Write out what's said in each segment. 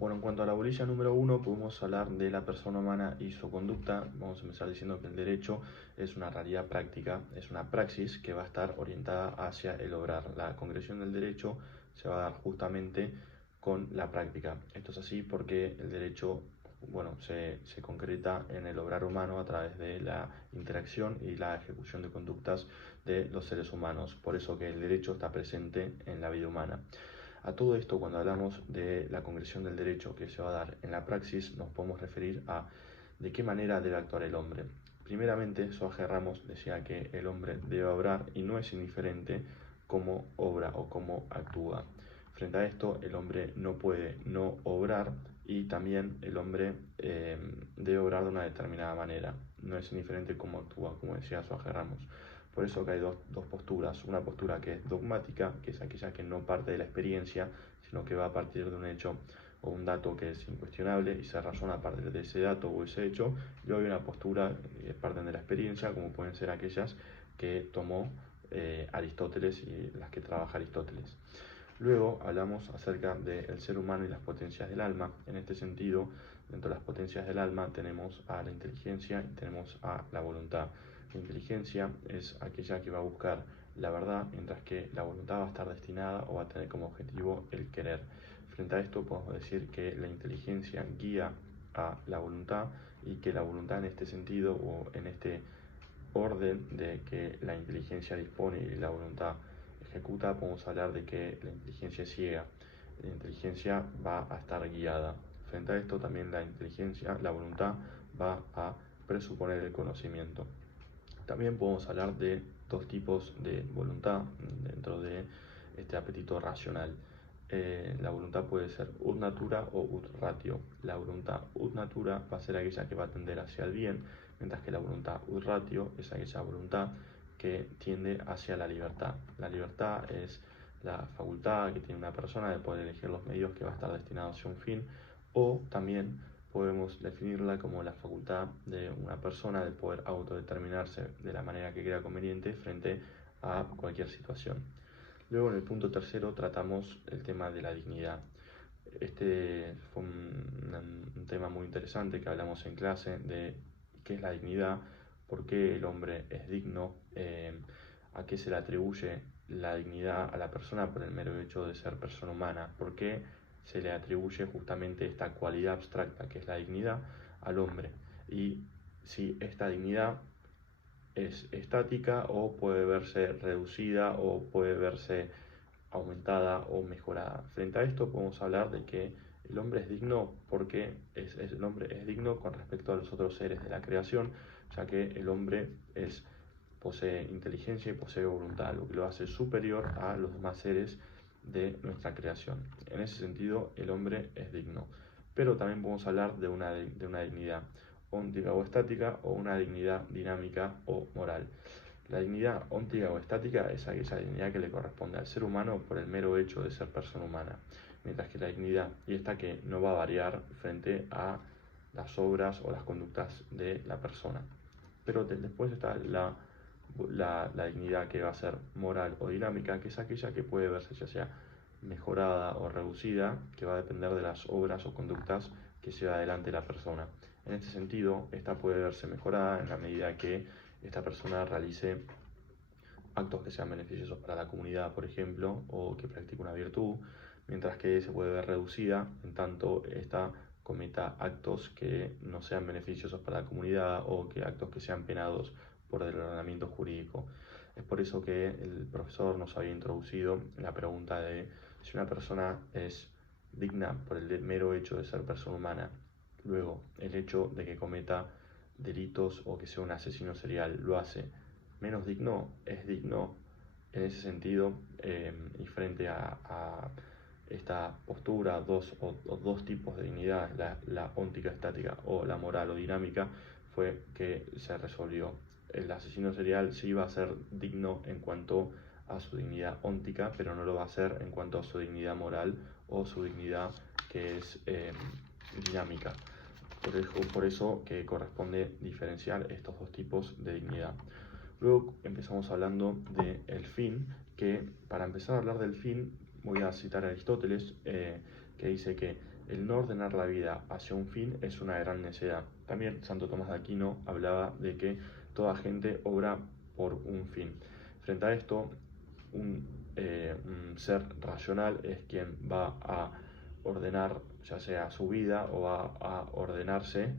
Bueno, en cuanto a la bolilla número 1, podemos hablar de la persona humana y su conducta. Vamos a empezar diciendo que el derecho es una realidad práctica, es una praxis que va a estar orientada hacia el obrar. La concreción del derecho se va a dar justamente con la práctica. Esto es así porque el derecho, bueno, se concreta en el obrar humano a través de la interacción y la ejecución de conductas de los seres humanos. Por eso que el derecho está presente en la vida humana. A todo esto, cuando hablamos de la concreción del derecho que se va a dar en la praxis, nos podemos referir a de qué manera debe actuar el hombre. Primeramente, Jorge Ramos decía que el hombre debe obrar y no es indiferente cómo obra o cómo actúa. Frente a esto, el hombre no puede no obrar y también el hombre debe obrar de una determinada manera. No es indiferente cómo actúa, como decía Jorge Ramos. Por eso que hay dos posturas. Una postura que es dogmática, que es aquella que no parte de la experiencia, sino que va a partir de un hecho o un dato que es incuestionable y se razona a partir de ese dato o ese hecho. Y hay una postura que parten de la experiencia, como pueden ser aquellas que tomó Aristóteles y las que trabaja Aristóteles. Luego hablamos acerca del ser humano y las potencias del alma. En este sentido, dentro de las potencias del alma tenemos a la inteligencia y tenemos a la voluntad. La inteligencia es aquella que va a buscar la verdad, mientras que la voluntad va a estar destinada o va a tener como objetivo el querer. Frente a esto podemos decir que la inteligencia guía a la voluntad y que la voluntad en este sentido o en este orden de que la inteligencia dispone y la voluntad ejecuta, podemos hablar de que la inteligencia es ciega. La inteligencia va a estar guiada. Frente a esto también la inteligencia, la voluntad va a presuponer el conocimiento. También podemos hablar de dos tipos de voluntad dentro de este apetito racional. La voluntad puede ser ut natura o ut ratio. La voluntad ut natura va a ser aquella que va a tender hacia el bien, mientras que la voluntad ut ratio es aquella voluntad que tiende hacia la libertad. La libertad es la facultad que tiene una persona de poder elegir los medios que va a estar destinados hacia un fin, o también podemos definirla como la facultad de una persona de poder autodeterminarse de la manera que crea conveniente frente a cualquier situación. Luego en el punto tercero tratamos el tema de la dignidad. Este fue un tema muy interesante que hablamos en clase de qué es la dignidad, por qué el hombre es digno, a qué se le atribuye la dignidad a la persona por el mero hecho de ser persona humana, por qué se le atribuye justamente esta cualidad abstracta que es la dignidad al hombre, y si esta dignidad es estática o puede verse reducida o puede verse aumentada o mejorada. Frente a esto podemos hablar de que el hombre es digno porque el hombre es digno con respecto a los otros seres de la creación, ya que el hombre posee inteligencia y posee voluntad, lo que lo hace superior a los demás seres de nuestra creación. En ese sentido, el hombre es digno. Pero también podemos hablar de una dignidad óntica o estática o una dignidad dinámica o moral. La dignidad óntica o estática es aquella dignidad que le corresponde al ser humano por el mero hecho de ser persona humana, mientras que la dignidad, y esta que no va a variar frente a las obras o las conductas de la persona. Pero después está la dignidad que va a ser moral o dinámica, que es aquella que puede verse ya sea mejorada o reducida, que va a depender de las obras o conductas que lleva adelante la persona. En este sentido, esta puede verse mejorada en la medida que esta persona realice actos que sean beneficiosos para la comunidad, por ejemplo, o que practique una virtud, mientras que se puede ver reducida en tanto esta cometa actos que no sean beneficiosos para la comunidad o que actos que sean penados por el ordenamiento jurídico. Es por eso que el profesor nos había introducido la pregunta de si una persona es digna por el mero hecho de ser persona humana, luego el hecho de que cometa delitos o que sea un asesino serial lo hace menos digno, es digno en ese sentido, y frente a esta postura, dos tipos de dignidad, la óntica estática o la moral o dinámica, fue que se resolvió. El asesino serial sí va a ser digno en cuanto a su dignidad óntica, pero no lo va a ser en cuanto a su dignidad moral o su dignidad que es dinámica. Por eso que corresponde diferenciar estos dos tipos de dignidad. Luego empezamos hablando del fin, que para empezar a hablar del fin voy a citar a Aristóteles, que dice que el no ordenar la vida hacia un fin es una gran necedad. También Santo Tomás de Aquino hablaba de que toda gente obra por un fin. Frente a esto, un ser racional es quien va a ordenar ya sea su vida o va a ordenarse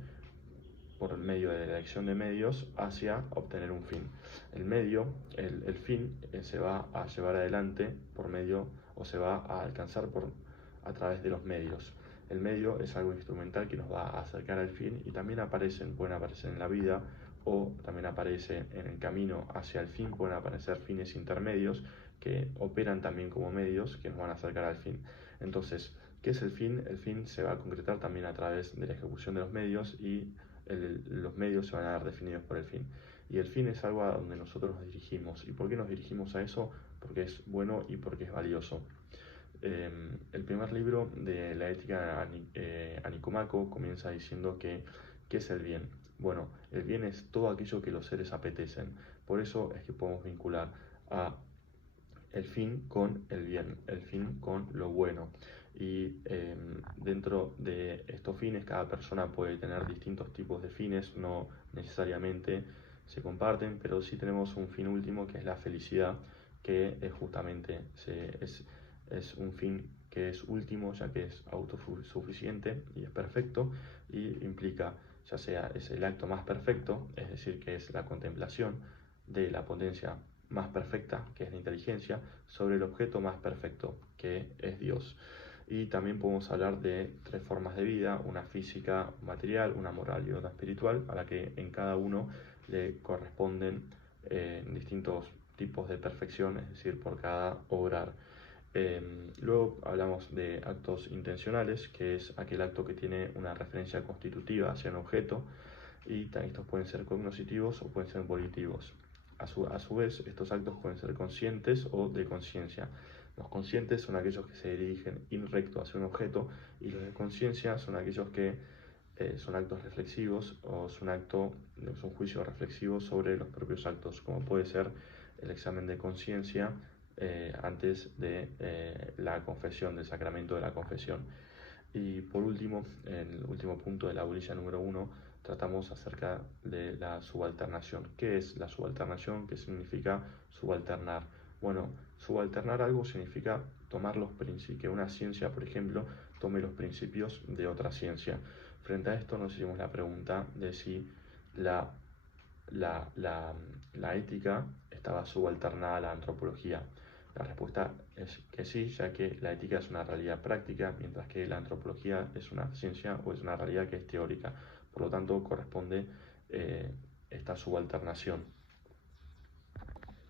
por medio de la elección de medios hacia obtener un fin. El medio, el fin, se va a llevar adelante por medio o se va a alcanzar a través de los medios. El medio es algo instrumental que nos va a acercar al fin y también pueden aparecer en la vida o también aparece en el camino hacia el fin, pueden aparecer fines intermedios que operan también como medios que nos van a acercar al fin. Entonces, ¿qué es el fin? El fin se va a concretar también a través de la ejecución de los medios y los medios se van a ver definidos por el fin. Y el fin es algo a donde nosotros nos dirigimos. ¿Y por qué nos dirigimos a eso? Porque es bueno y porque es valioso. El primer libro de la ética a Nicomaco comienza diciendo ¿qué es el bien? Bueno, el bien es todo aquello que los seres apetecen. Por eso es que podemos vincular a el fin con el bien, el fin con lo bueno. Y dentro de estos fines, cada persona puede tener distintos tipos de fines, no necesariamente se comparten, pero sí tenemos un fin último que es la felicidad, que es justamente es un fin que es último, ya que es autosuficiente y es perfecto, y implica, ya sea es el acto más perfecto, es decir, que es la contemplación de la potencia más perfecta, que es la inteligencia, sobre el objeto más perfecto, que es Dios. Y también podemos hablar de tres formas de vida, una física, material, una moral y otra espiritual, a la que en cada uno le corresponden distintos tipos de perfección, es decir, por cada obrar. Luego hablamos de actos intencionales, que es aquel acto que tiene una referencia constitutiva hacia un objeto, y estos pueden ser cognoscitivos o pueden ser volitivos. A su vez, estos actos pueden ser conscientes o de conciencia. Los conscientes son aquellos que se dirigen in recto hacia un objeto, y los de conciencia son aquellos que son actos reflexivos o es un juicio reflexivo sobre los propios actos, como puede ser el examen de conciencia antes de la confesión, del sacramento de la confesión. Y por último, en el último punto de la bolilla número 1, tratamos acerca de la subalternación. ¿Qué es la subalternación? ¿Qué significa subalternar? Bueno, subalternar algo significa tomar que una ciencia, por ejemplo, tome los principios de otra ciencia. Frente a esto nos hicimos la pregunta de si la ética estaba subalternada a la antropología. La respuesta es que sí, ya que la ética es una realidad práctica, mientras que la antropología es una ciencia o es una realidad que es teórica. Por lo tanto, corresponde esta subalternación.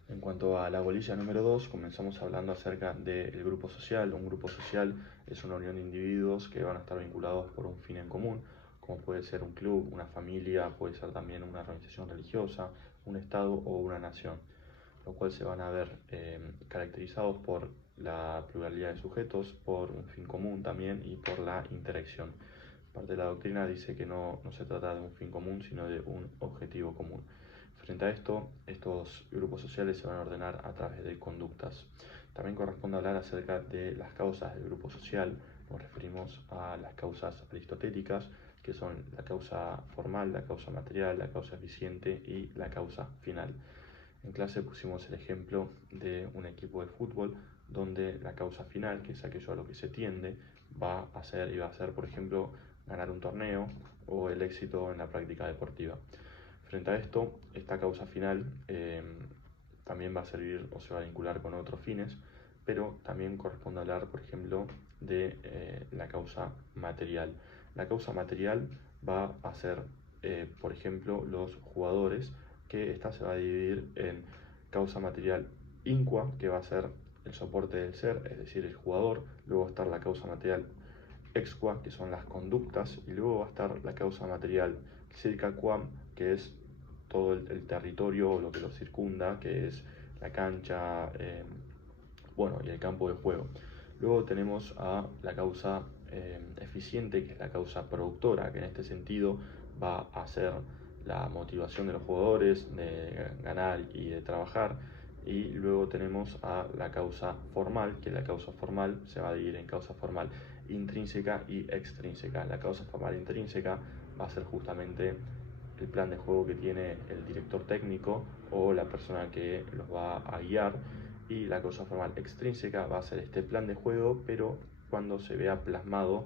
En cuanto a la bolilla número 2, comenzamos hablando acerca del grupo social. Un grupo social es una unión de individuos que van a estar vinculados por un fin en común, como puede ser un club, una familia, puede ser también una organización religiosa, un estado o una nación, lo cual se van a ver caracterizados por la pluralidad de sujetos, por un fin común también y por la interacción. Parte de la doctrina dice que no se trata de un fin común, sino de un objetivo común. Frente a esto, estos grupos sociales se van a ordenar a través de conductas. También corresponde hablar acerca de las causas del grupo social. Nos referimos a las causas aristotélicas, que son la causa formal, la causa material, la causa eficiente y la causa final. En clase pusimos el ejemplo de un equipo de fútbol donde la causa final, que es aquello a lo que se tiende, va a ser, por ejemplo, ganar un torneo o el éxito en la práctica deportiva. Frente a esto, esta causa final también va a servir o se va a vincular con otros fines, pero también corresponde hablar, por ejemplo, de la causa material. La causa material va a ser, por ejemplo, los jugadores, que esta se va a dividir en causa material incua, que va a ser el soporte del ser, es decir, el jugador. Luego va a estar la causa material exqua, que son las conductas, y luego va a estar la causa material circa quam, que es todo el territorio o lo que lo circunda, que es la cancha, y el campo de juego. Luego tenemos a la causa eficiente, que es la causa productora, que en este sentido va a ser la motivación de los jugadores de ganar y de trabajar. Y luego tenemos a la causa formal, que la causa formal se va a dividir en causa formal intrínseca y extrínseca. La causa formal intrínseca va a ser justamente el plan de juego que tiene el director técnico o la persona que los va a guiar, y la causa formal extrínseca va a ser este plan de juego, pero cuando se vea plasmado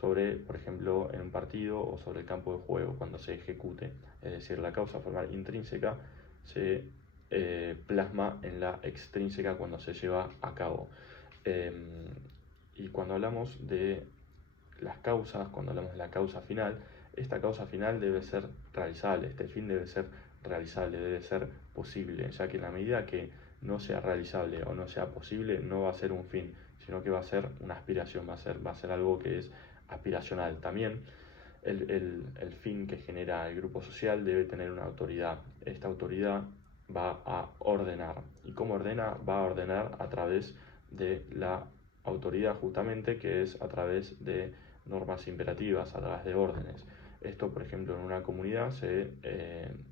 sobre, por ejemplo, en un partido o sobre el campo de juego, cuando se ejecute. Es decir, la causa formal intrínseca se plasma en la extrínseca cuando se lleva a cabo. Y cuando hablamos de las causas, cuando hablamos de la causa final, esta causa final debe ser realizable, este fin debe ser realizable, debe ser posible, ya que en la medida que no sea realizable o no sea posible, no va a ser un fin, sino que va a ser una aspiración, va a ser algo que es aspiracional. También el fin que genera el grupo social debe tener una autoridad. Esta autoridad va a ordenar. ¿Y cómo ordena? Va a ordenar a través de la autoridad, justamente, que es a través de normas imperativas, a través de órdenes. Esto, por ejemplo, en una comunidad se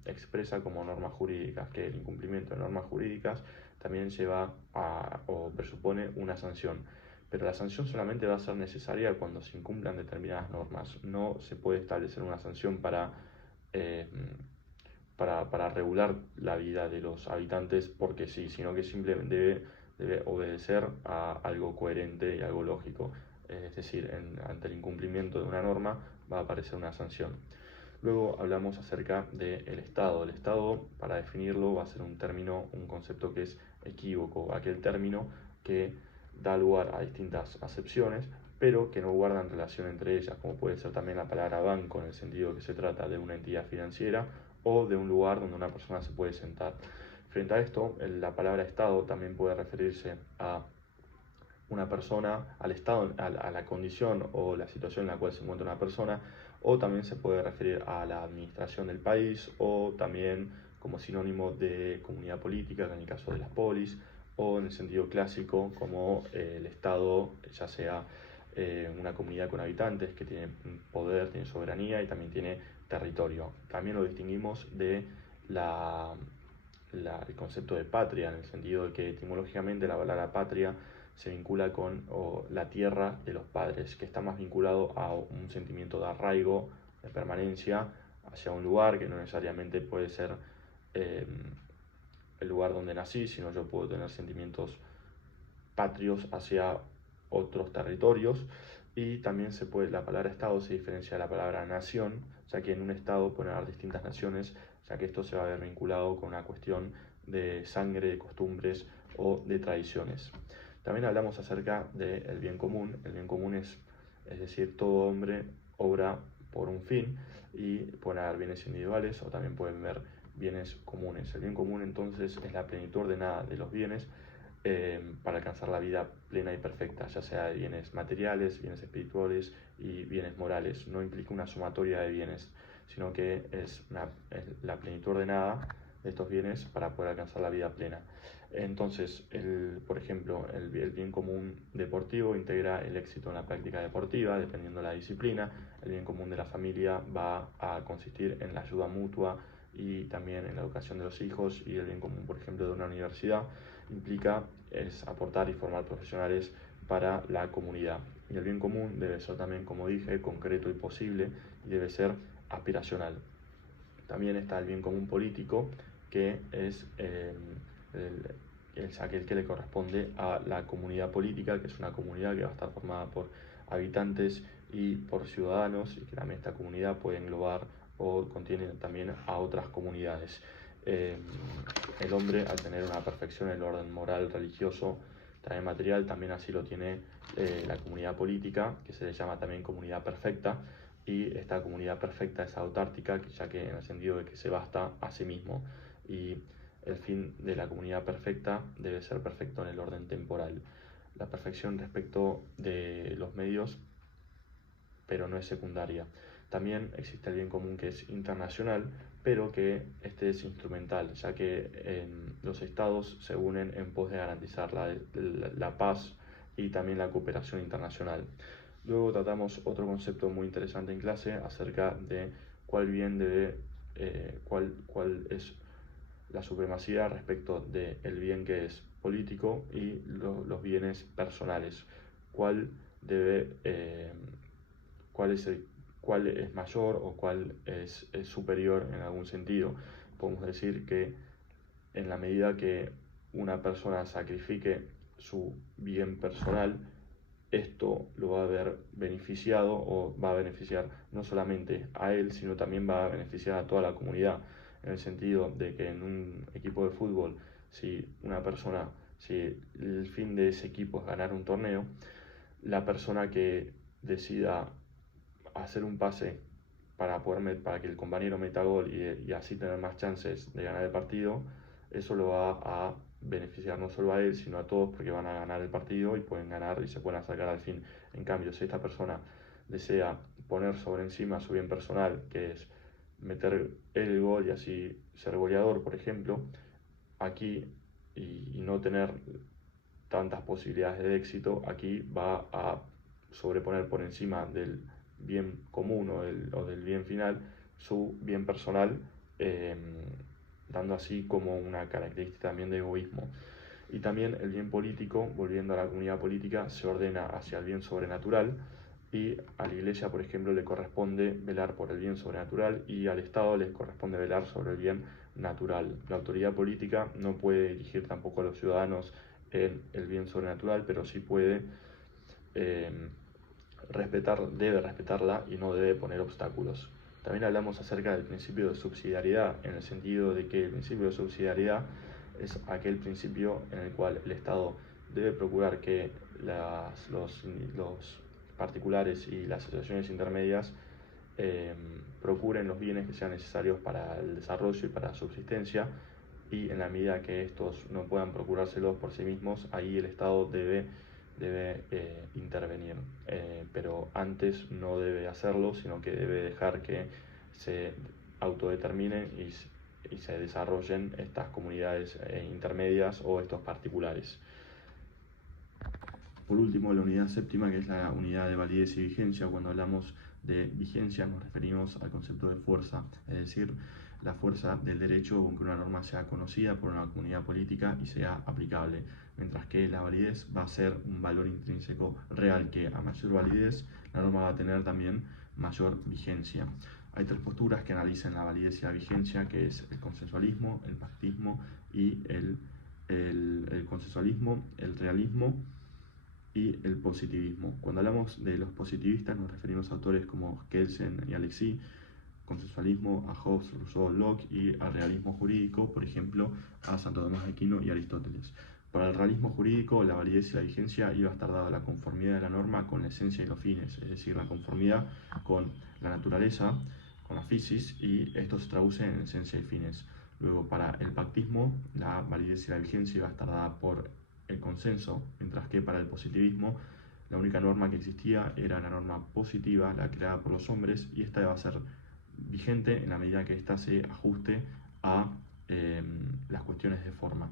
expresa como normas jurídicas, que el incumplimiento de normas jurídicas también lleva a o presupone una sanción. Pero la sanción solamente va a ser necesaria cuando se incumplan determinadas normas. No se puede establecer una sanción eh, para regular la vida de los habitantes porque sí, sino que simplemente debe obedecer a algo coherente y algo lógico. Es decir, ante el incumplimiento de una norma va a aparecer una sanción. Luego hablamos acerca del Estado. El Estado, para definirlo, va a ser un término, un concepto que es equívoco, aquel término que da lugar a distintas acepciones, pero que no guardan relación entre ellas, como puede ser también la palabra banco, en el sentido que se trata de una entidad financiera o de un lugar donde una persona se puede sentar. Frente a esto, la palabra Estado también puede referirse a una persona, al estado, a la condición o la situación en la cual se encuentra una persona, o también se puede referir a la administración del país, o también como sinónimo de comunidad política, en el caso de las polis, o en el sentido clásico como el Estado, ya sea una comunidad con habitantes que tiene poder, tiene soberanía y también tiene territorio. También lo distinguimos de el concepto de patria, en el sentido de que etimológicamente la palabra patria se vincula con la tierra de los padres, que está más vinculado a un sentimiento de arraigo, de permanencia hacia un lugar, que no necesariamente puede ser el lugar donde nací, sino yo puedo tener sentimientos patrios hacia otros territorios. Y también la palabra Estado se diferencia de la palabra nación, ya que en un Estado pueden haber distintas naciones, ya que esto se va a ver vinculado con una cuestión de sangre, de costumbres o de tradiciones. También hablamos acerca del bien común. El bien común es decir, todo hombre obra por un fin, y pueden haber bienes individuales o también pueden haber bienes comunes. El bien común entonces es la plenitud ordenada de los bienes para alcanzar la vida plena y perfecta, ya sea de bienes materiales, bienes espirituales y bienes morales. No implica una sumatoria de bienes, sino que es la plenitud ordenada de estos bienes para poder alcanzar la vida plena. Entonces, por ejemplo, el bien común deportivo integra el éxito en la práctica deportiva, dependiendo de la disciplina. El bien común de la familia va a consistir en la ayuda mutua y también en la educación de los hijos. Y el bien común, por ejemplo, de una universidad implica aportar y formar profesionales para la comunidad. Y el bien común debe ser también, como dije, concreto y posible, y debe ser aspiracional. También está el bien común político, que es aquel que le corresponde a la comunidad política, que es una comunidad que va a estar formada por habitantes y por ciudadanos, y que también esta comunidad puede englobar o contiene también a otras comunidades. El hombre, al tener una perfección en el orden moral, religioso, también material, también así lo tiene la comunidad política, que se le llama también comunidad perfecta. Y esta comunidad perfecta es autártica, ya que en el sentido de que se basta a sí mismo. Y el fin de la comunidad perfecta debe ser perfecto en el orden temporal. La perfección respecto de los medios, pero no es secundaria. También existe el bien común, que es internacional, pero que este es instrumental, ya que los estados se unen en pos de garantizar la paz y también la cooperación internacional. Luego tratamos otro concepto muy interesante en clase acerca de cuál es la supremacía respecto del bien que es político y los bienes personales. Cuál debe, cuál es mayor o cuál es superior en algún sentido. Podemos decir que en la medida que una persona sacrifique su bien personal, esto lo va a ver beneficiado o va a beneficiar no solamente a él, sino también va a beneficiar a toda la comunidad, en el sentido de que en un equipo de fútbol, si el fin de ese equipo es ganar un torneo, la persona que decida hacer un pase para que el compañero meta gol y así tener más chances de ganar el partido, eso lo va a beneficiar no solo a él, sino a todos, porque van a ganar el partido y pueden ganar y se pueden acercar al fin. En cambio, si esta persona desea poner sobre encima su bien personal, que es meter el gol y así ser goleador, por ejemplo, aquí y no tener tantas posibilidades de éxito, aquí va a sobreponer por encima del bien común o del bien final su bien personal, eh, dando así como una característica también de egoísmo. Y también el bien político, volviendo a la comunidad política, se ordena hacia el bien sobrenatural, y a la Iglesia, por ejemplo, le corresponde velar por el bien sobrenatural y al Estado le corresponde velar sobre el bien natural. La autoridad política no puede dirigir tampoco a los ciudadanos en el bien sobrenatural, pero sí puede eh, debe respetarla y no debe poner obstáculos. También hablamos acerca del principio de subsidiariedad, en el sentido de que el principio de subsidiariedad es aquel principio en el cual el Estado debe procurar que los particulares y las asociaciones intermedias procuren los bienes que sean necesarios para el desarrollo y para la subsistencia, y en la medida que estos no puedan procurárselos por sí mismos, ahí el Estado debe intervenir, pero antes no debe hacerlo, sino que debe dejar que se autodeterminen y se desarrollen estas comunidades intermedias o estos particulares. Por último, la unidad séptima, que es la unidad de validez y vigencia. Cuando hablamos de vigencia nos referimos al concepto de fuerza, es decir, la fuerza del derecho con que una norma sea conocida por una comunidad política y sea aplicable, mientras que la validez va a ser un valor intrínseco real, que a mayor validez la norma va a tener también mayor vigencia. Hay tres posturas que analizan la validez y la vigencia, que es el consensualismo, el pactismo y el consensualismo, el realismo y el positivismo. Cuando hablamos de los positivistas nos referimos a autores como Kelsen y Alexis, consensualismo a Hobbes, Rousseau, Locke, y al realismo jurídico, por ejemplo, a Santo Tomás de Aquino y Aristóteles. Para el realismo jurídico, la validez y la vigencia iba a estar dada la conformidad de la norma con la esencia y los fines, es decir, la conformidad con la naturaleza, con la physis, y esto se traduce en esencia y fines. Luego, para el pactismo, la validez y la vigencia iba a estar dada por el consenso, mientras que para el positivismo la única norma que existía era la norma positiva, la creada por los hombres, y esta va a ser vigente en la medida que ésta se ajuste a las cuestiones de forma.